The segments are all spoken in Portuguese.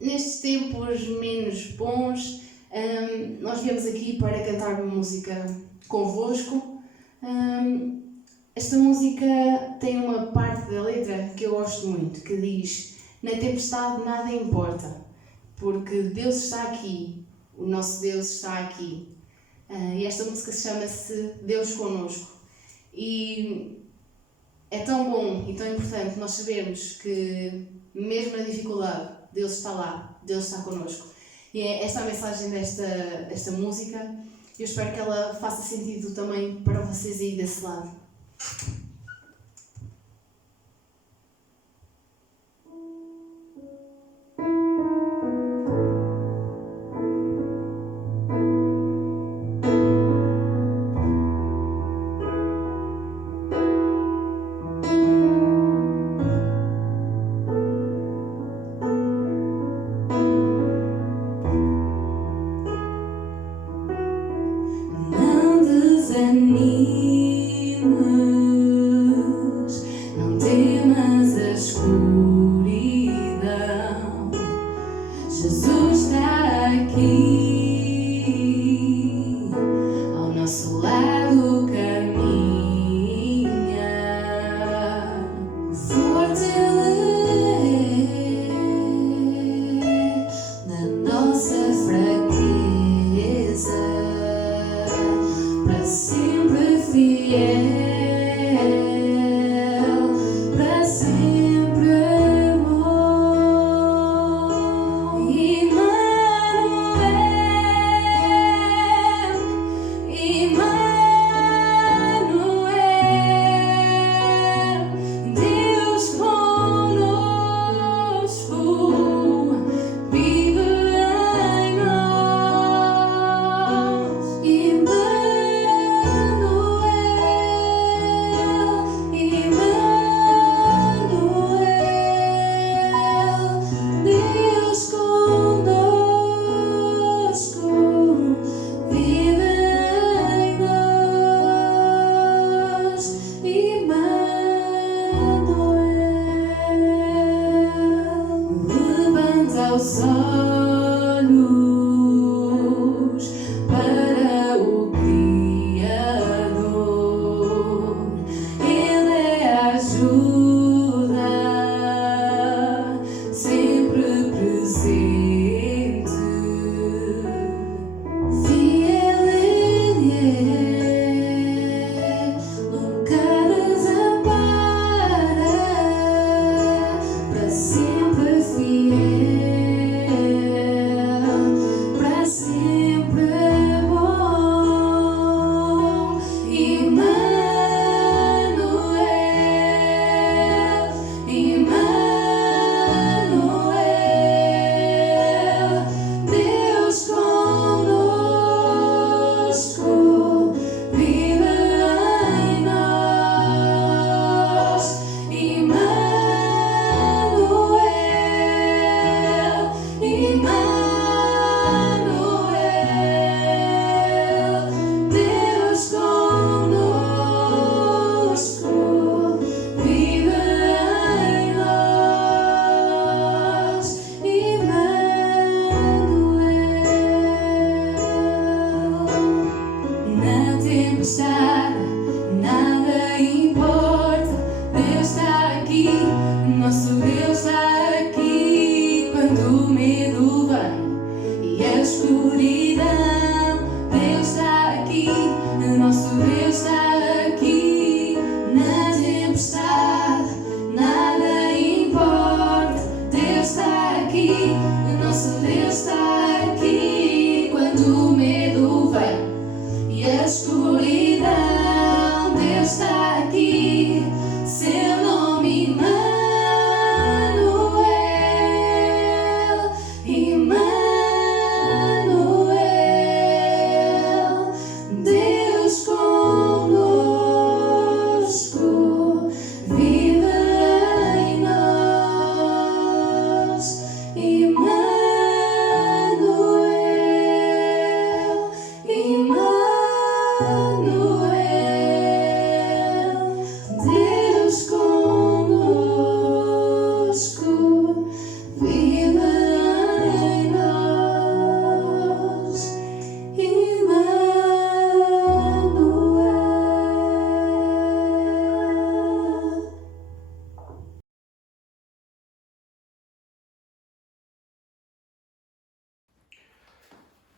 nestes tempos menos bons, nós viemos aqui para cantar uma música convosco. Esta música tem uma parte da letra que eu gosto muito, que diz: na tempestade nada importa, porque Deus está aqui, o nosso Deus está aqui. E esta música chama-se Deus Connosco. E é tão bom e tão importante nós sabermos que, mesmo na dificuldade, Deus está lá, Deus está connosco. E é esta a mensagem desta música. Eu espero que ela faça sentido também para vocês aí desse lado. Não desanime.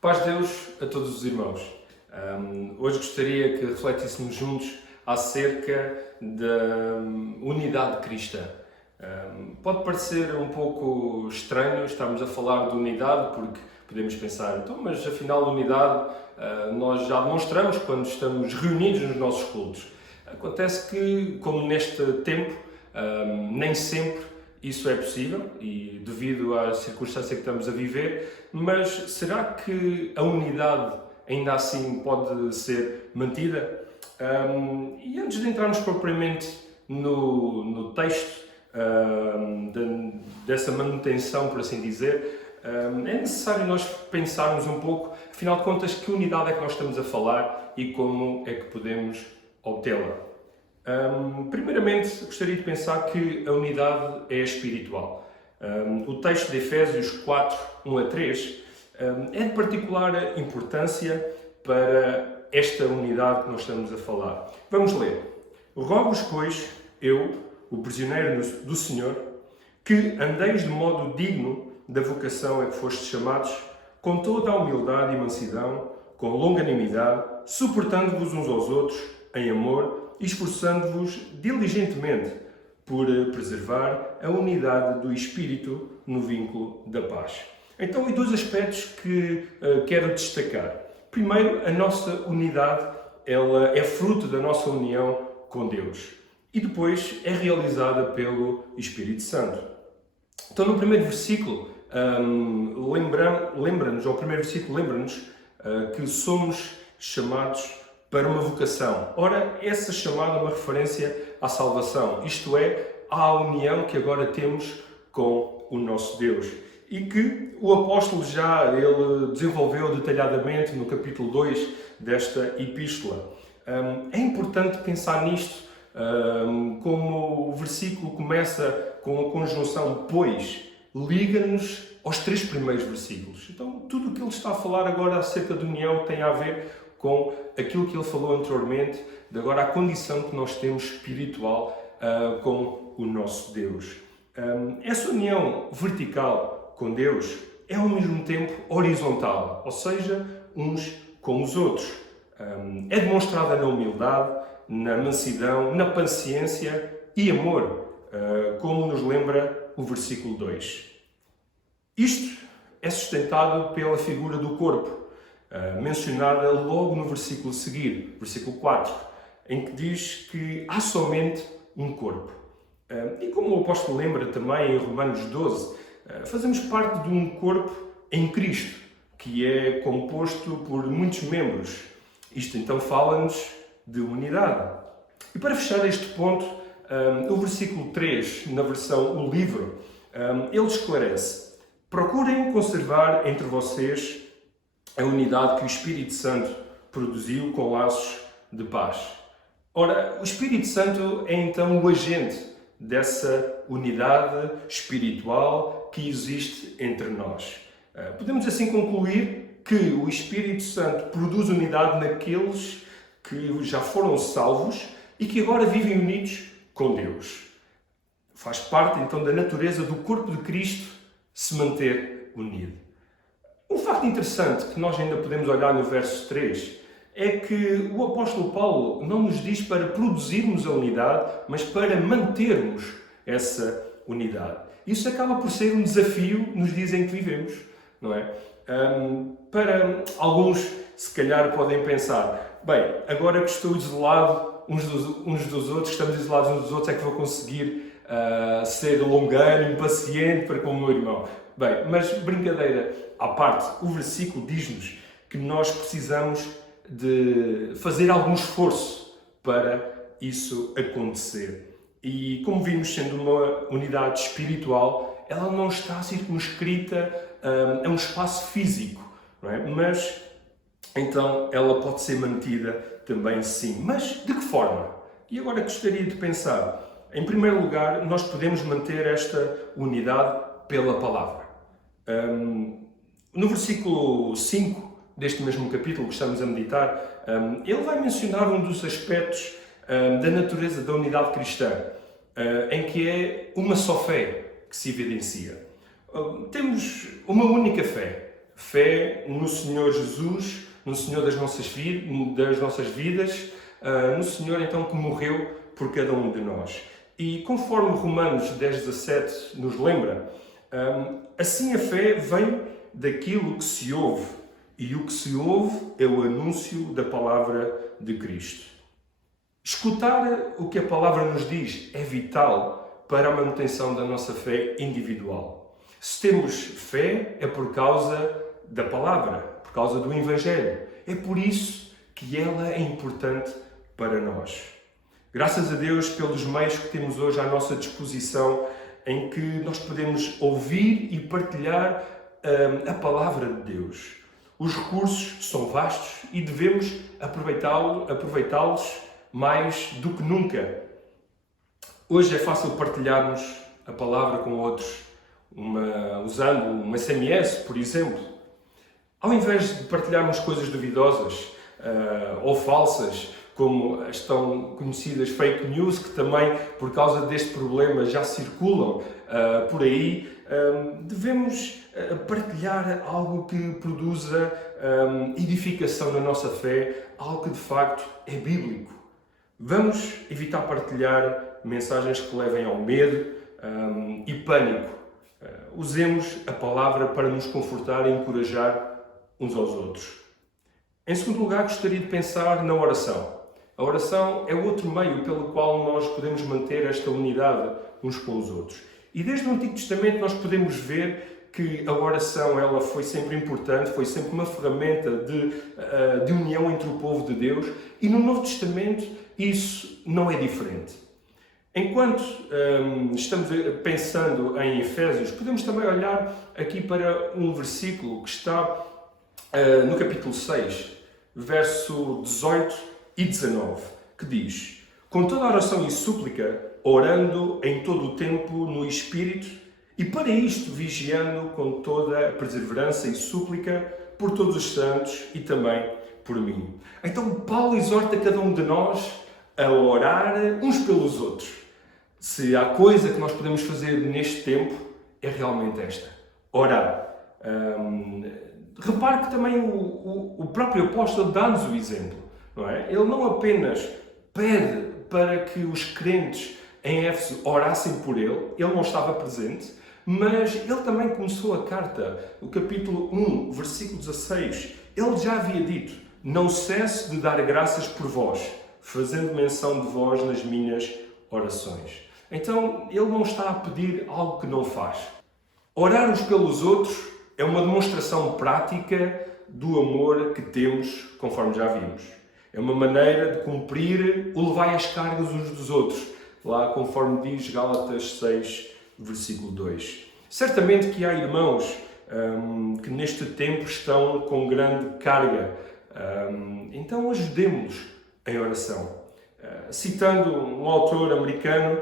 Paz de Deus a todos os irmãos. Hoje gostaria que refletíssemos juntos acerca da unidade cristã. Pode parecer um pouco estranho estarmos a falar de unidade, porque podemos pensar, então, mas afinal unidade nós já demonstramos quando estamos reunidos nos nossos cultos. Acontece que, como neste tempo, nem sempre isso é possível e devido à circunstância que estamos a viver, mas será que a unidade ainda assim pode ser mantida? E antes de entrarmos propriamente no texto dessa manutenção, por assim dizer, é necessário nós pensarmos um pouco, afinal de contas, que unidade é que nós estamos a falar e como é que podemos obtê-la. Primeiramente, gostaria de pensar que a unidade é espiritual. O texto de Efésios 4, 1 a 3, é de particular importância para esta unidade que nós estamos a falar. Vamos ler. Rogo-vos, pois, eu, o prisioneiro do Senhor, que andeis de modo digno da vocação a que fostes chamados, com toda a humildade e mansidão, com longanimidade, suportando-vos uns aos outros em amor, e esforçando-vos diligentemente por preservar a unidade do Espírito no vínculo da paz. Então, há dois aspectos que quero destacar. Primeiro, a nossa unidade ela é fruto da nossa união com Deus. E depois é realizada pelo Espírito Santo. Então, no primeiro versículo, lembra-nos que somos chamados para uma vocação. Ora, essa chamada é uma referência à salvação, isto é, à união que agora temos com o nosso Deus. E que o apóstolo ele desenvolveu detalhadamente no capítulo 2 desta epístola. É importante pensar nisto, como o versículo começa com a conjunção pois, liga-nos aos 3 primeiros versículos. Então, tudo o que ele está a falar agora acerca da união tem a ver com aquilo que ele falou anteriormente, de agora a condição que nós temos espiritual com o nosso Deus. Essa união vertical com Deus é ao mesmo tempo horizontal, ou seja, uns com os outros. É demonstrada na humildade, na mansidão, na paciência e amor, como nos lembra o versículo 2. Isto é sustentado pela figura do corpo, mencionada logo no versículo a seguir, versículo 4, em que diz que há somente um corpo. E como o apóstolo lembra também em Romanos 12, fazemos parte de um corpo em Cristo, que é composto por muitos membros. Isto então fala-nos de unidade. E para fechar este ponto, o versículo 3, na versão O Livro, ele esclarece: procurem conservar entre vocês a unidade que o Espírito Santo produziu com laços de paz. Ora, o Espírito Santo é então o agente dessa unidade espiritual que existe entre nós. Podemos assim concluir que o Espírito Santo produz unidade naqueles que já foram salvos e que agora vivem unidos com Deus. Faz parte então da natureza do corpo de Cristo se manter unido. Um facto interessante que nós ainda podemos olhar no verso 3 é que o apóstolo Paulo não nos diz para produzirmos a unidade, mas para mantermos essa unidade. Isso acaba por ser um desafio nos dias em que vivemos, não é? Para alguns, se calhar, podem pensar, bem, agora que estou isolado uns dos outros, estamos isolados uns dos outros, é que vou conseguir ser longânimo, paciente para com o meu irmão. Bem, mas brincadeira à parte, o versículo diz-nos que nós precisamos de fazer algum esforço para isso acontecer. E como vimos, sendo uma unidade espiritual, ela não está circunscrita a um espaço físico, não é? Mas então ela pode ser mantida também sim. Mas de que forma? E agora gostaria de pensar, em primeiro lugar, nós podemos manter esta unidade pela palavra. No versículo 5 deste mesmo capítulo que estamos a meditar, ele vai mencionar um dos aspectos da natureza da unidade cristã, em que é uma só fé que se evidencia. Temos uma única fé, Fé no Senhor Jesus, no Senhor das nossas vidas, no Senhor então que morreu por cada um de nós. E conforme Romanos 10:17 nos lembra, assim a fé vem daquilo que se ouve, e o que se ouve é o anúncio da palavra de Cristo. Escutar o que a palavra nos diz é vital para a manutenção da nossa fé individual. Se temos fé é por causa da palavra, por causa do Evangelho. É por isso que ela é importante para nós. Graças a Deus pelos meios que temos hoje à nossa disposição, em que nós podemos ouvir e partilhar a palavra de Deus. Os recursos são vastos e devemos aproveitá-los mais do que nunca. Hoje é fácil partilharmos a palavra com outros, usando um SMS, por exemplo. Ao invés de partilharmos coisas duvidosas ou falsas, como as tão conhecidas fake news, que também, por causa deste problema, já circulam por aí, devemos partilhar algo que produza edificação na nossa fé, algo que de facto é bíblico. Vamos evitar partilhar mensagens que levem ao medo e pânico. Usemos a palavra para nos confortar e encorajar uns aos outros. Em segundo lugar, gostaria de pensar na oração. A oração é outro meio pelo qual nós podemos manter esta unidade uns com os outros. E desde o Antigo Testamento nós podemos ver que a oração ela foi sempre importante, foi sempre uma ferramenta de união entre o povo de Deus, e no Novo Testamento isso não é diferente. Enquanto estamos pensando em Efésios, podemos também olhar aqui para um versículo que está no capítulo 6, verso 18 e 19, que diz: com toda a oração e súplica, orando em todo o tempo no Espírito, e para isto vigiando com toda a perseverança e súplica por todos os santos e também por mim. Então Paulo exorta cada um de nós a orar uns pelos outros. Se há coisa que nós podemos fazer neste tempo, é realmente esta: orar. Repare que também o próprio apóstolo dá-nos o exemplo, não é? Ele não apenas pede para que os crentes em Éfeso orassem por ele não estava presente, mas ele também começou a carta, no capítulo 1, versículo 16, ele já havia dito: não cesse de dar graças por vós, fazendo menção de vós nas minhas orações. Então, ele não está a pedir algo que não faz. Orar uns pelos outros é uma demonstração prática do amor que temos, conforme já vimos. É uma maneira de cumprir o levai as cargas uns dos outros, lá conforme diz Gálatas 6, versículo 2. Certamente que há irmãos que neste tempo estão com grande carga, então ajudemos-los em oração. Citando um autor americano,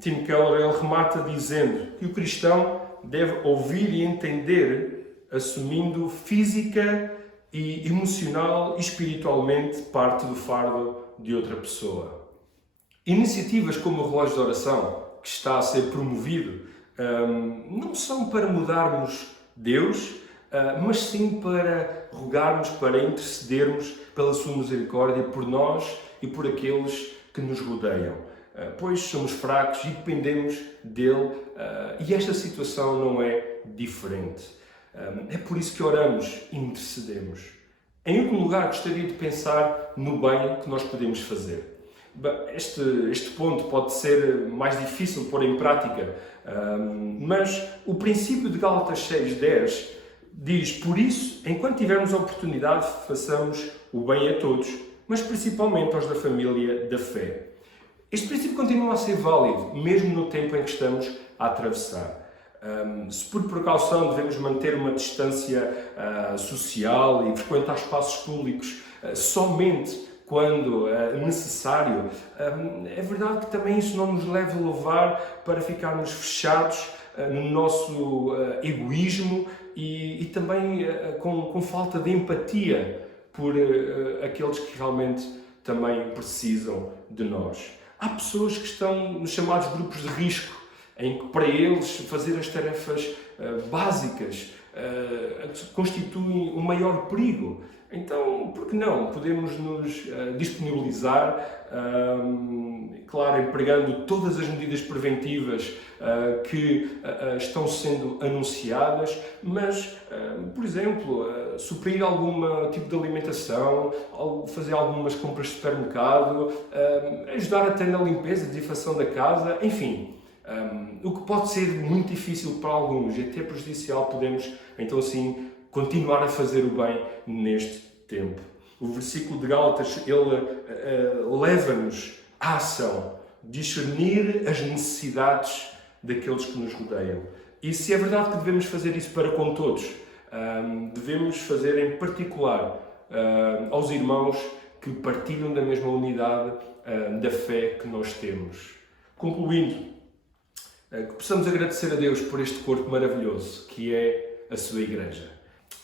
Tim Keller, ele remata dizendo que o cristão deve ouvir e entender, assumindo física e emocional e espiritualmente parte do fardo de outra pessoa. Iniciativas como o relógio de oração, que está a ser promovido, não são para mudarmos Deus, mas sim para rogarmos, para intercedermos pela sua misericórdia por nós e por aqueles que nos rodeiam. Pois somos fracos e dependemos dele, e esta situação não é diferente. É por isso que oramos e intercedemos. Em último lugar, gostaria de pensar no bem que nós podemos fazer. Este ponto pode ser mais difícil de pôr em prática, mas o princípio de Gálatas 6:10 diz: por isso, enquanto tivermos a oportunidade, façamos o bem a todos, mas principalmente aos da família da fé. Este princípio continua a ser válido, mesmo no tempo em que estamos a atravessar. Se por precaução devemos manter uma distância social e frequentar espaços públicos somente quando necessário, é verdade que também isso não nos deve levar para ficarmos fechados no nosso egoísmo e também com falta de empatia por aqueles que realmente também precisam de nós. Há pessoas que estão nos chamados grupos de risco, em que para eles fazer as tarefas básicas constituem um maior perigo. Então, por que não? Podemos nos disponibilizar, claro, empregando todas as medidas preventivas que estão sendo anunciadas, mas, por exemplo, suprir algum tipo de alimentação, fazer algumas compras de supermercado, ajudar até na limpeza, desinfecção da casa, enfim. O que pode ser muito difícil para alguns e até prejudicial, podemos, então assim, continuar a fazer o bem neste tempo. O versículo de Gálatas, ele leva-nos à ação, discernir as necessidades daqueles que nos rodeiam. E se é verdade que devemos fazer isso para com todos, devemos fazer em particular aos irmãos que partilham da mesma unidade da fé que nós temos. Concluindo, que possamos agradecer a Deus por este corpo maravilhoso que é a sua Igreja.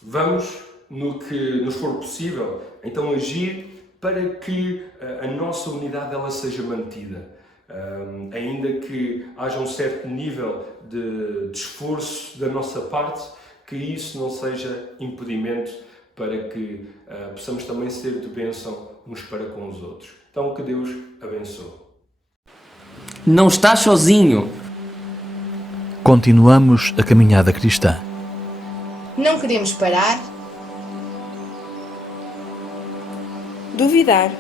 Vamos, no que nos for possível, então agir para que a nossa unidade ela seja mantida. Ainda que haja um certo nível de esforço da nossa parte, que isso não seja impedimento para que possamos também ser de bênção uns para com os outros. Então, que Deus abençoe. Não estás sozinho. Continuamos a caminhada cristã. Não queremos parar, duvidar,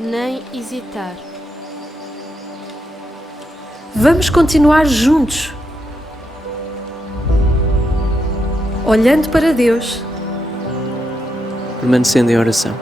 nem hesitar. Vamos continuar juntos, olhando para Deus, Permanecendo em oração.